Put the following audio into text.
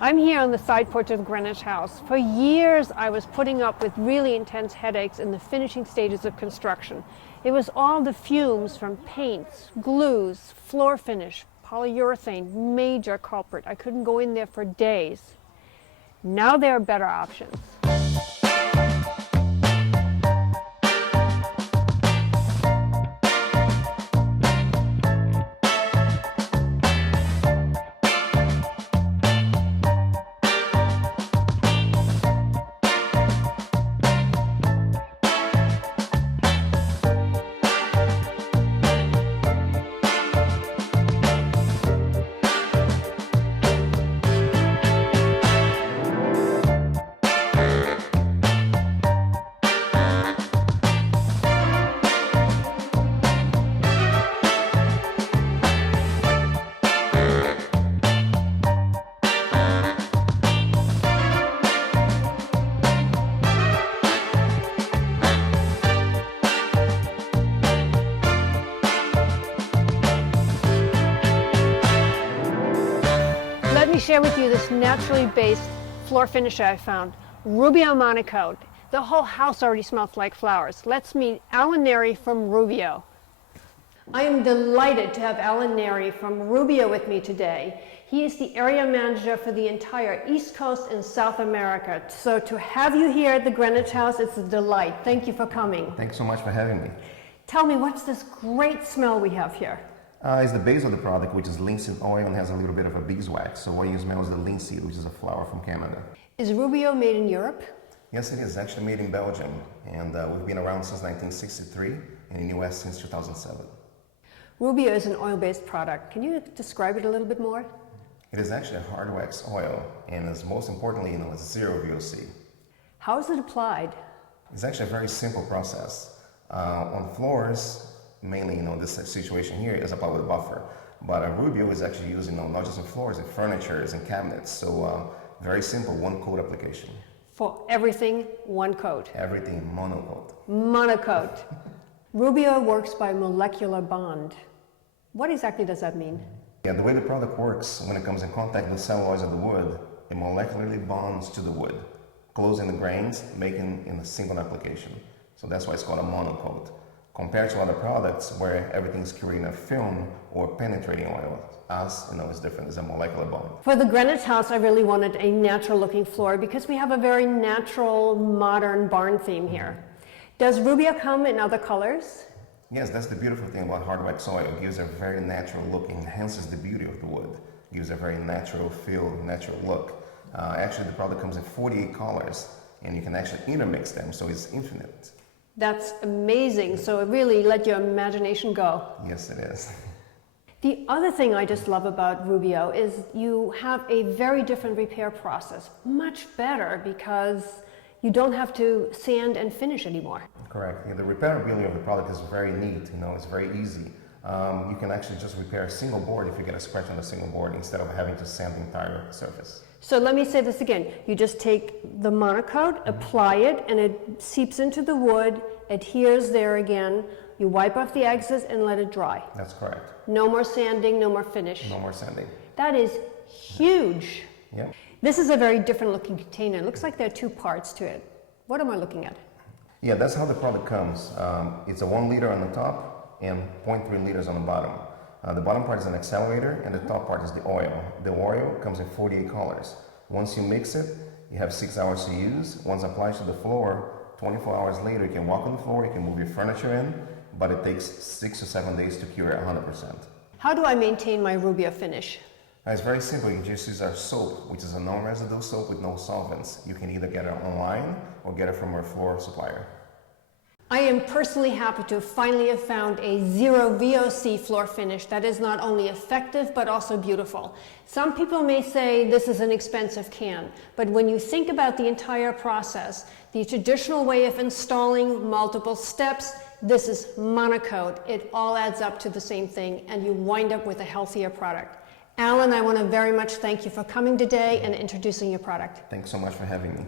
I'm here on the side porch of the Greenwich house. For years, I was putting up with really intense headaches in the finishing stages of construction. It was all the fumes from paints, glues, floor finish, polyurethane, major culprit. I couldn't go in there for days. Now there are better options. Let me share with you this naturally based floor finish I found, Rubio Monocoat. The whole house already smells like flowers. Let's meet Alan Neri from Rubio. I am delighted to have Alan Neri from Rubio with me today. He is the area manager for the entire East Coast and South America. So to have you here at the Greenwich house, it's a delight. Thank you for coming. Thanks so much for having me. Tell me, what's this great smell we have here? It's the base of the product, which is linseed oil and has a little bit of a beeswax. So what you smell is the linseed, which is a flower from Canada. Is Rubio made in Europe? Yes, it is. Actually made in Belgium. And we've been around since 1963 and in the US since 2007. Rubio is an oil-based product. Can you describe it a little bit more? It is actually a hard wax oil, and is most importantly, it's zero VOC. How is it applied? It's actually a very simple process. On floors, mainly, this situation here is applied with a buffer. But a Rubio is actually used, not just in floors, in furniture, in cabinets. So very simple, one coat application. For everything, one coat. Everything monocoat. Monocoat. Rubio works by molecular bond. What exactly does that mean? Yeah, the way the product works, when it comes in contact with cellulose of the wood, it molecularly bonds to the wood, closing the grains, making in a single application. So that's why it's called a monocoat. Compared to other products where everything's creating a film or penetrating oil, it's different. It's a molecular bond. For the Greenwich house, I really wanted a natural looking floor because we have a very natural, modern barn theme here. Does Rubio come in other colors? Yes, that's the beautiful thing about hard wax oil. It gives a very natural look, enhances the beauty of the wood. It gives a very natural feel, natural look. Actually, the product comes in 48 colors, and you can actually intermix them, so it's infinite. That's amazing. So it really let your imagination go. Yes, it is. The other thing I just love about Rubio is you have a very different repair process. Much better because you don't have to sand and finish anymore. Correct. Yeah, the repairability of the product is very neat. It's very easy. You can actually just repair a single board if you get a scratch on a single board instead of having to sand the entire surface. So let me say this again. You just take the monocoat, apply it, and it seeps into the wood, adheres there again. You wipe off the excess and let it dry. That's correct. No more sanding, no more finish. No more sanding. That is huge. Yeah. This is a very different looking container. It looks like there are two parts to it. What am I looking at? Yeah, that's how the product comes. It's a 1 liter on the top and 0.3 liters on the bottom. The bottom part is an accelerator and the top part is the oil. The oil comes in 48 colors. Once you mix it, you have 6 hours to use. Once applied to the floor, 24 hours later, you can walk on the floor, you can move your furniture in, but it takes 6 to 7 days to cure 100%. How do I maintain my Rubio finish? It's very simple. You just use our soap, which is a non-residue soap with no solvents. You can either get it online or get it from our floor supplier. I am personally happy to finally have found a zero VOC floor finish that is not only effective but also beautiful. Some people may say this is an expensive can, but when you think about the entire process, the traditional way of installing multiple steps, this is monocoat. It all adds up to the same thing and you wind up with a healthier product. Alan, I want to very much thank you for coming today and introducing your product. Thanks so much for having me.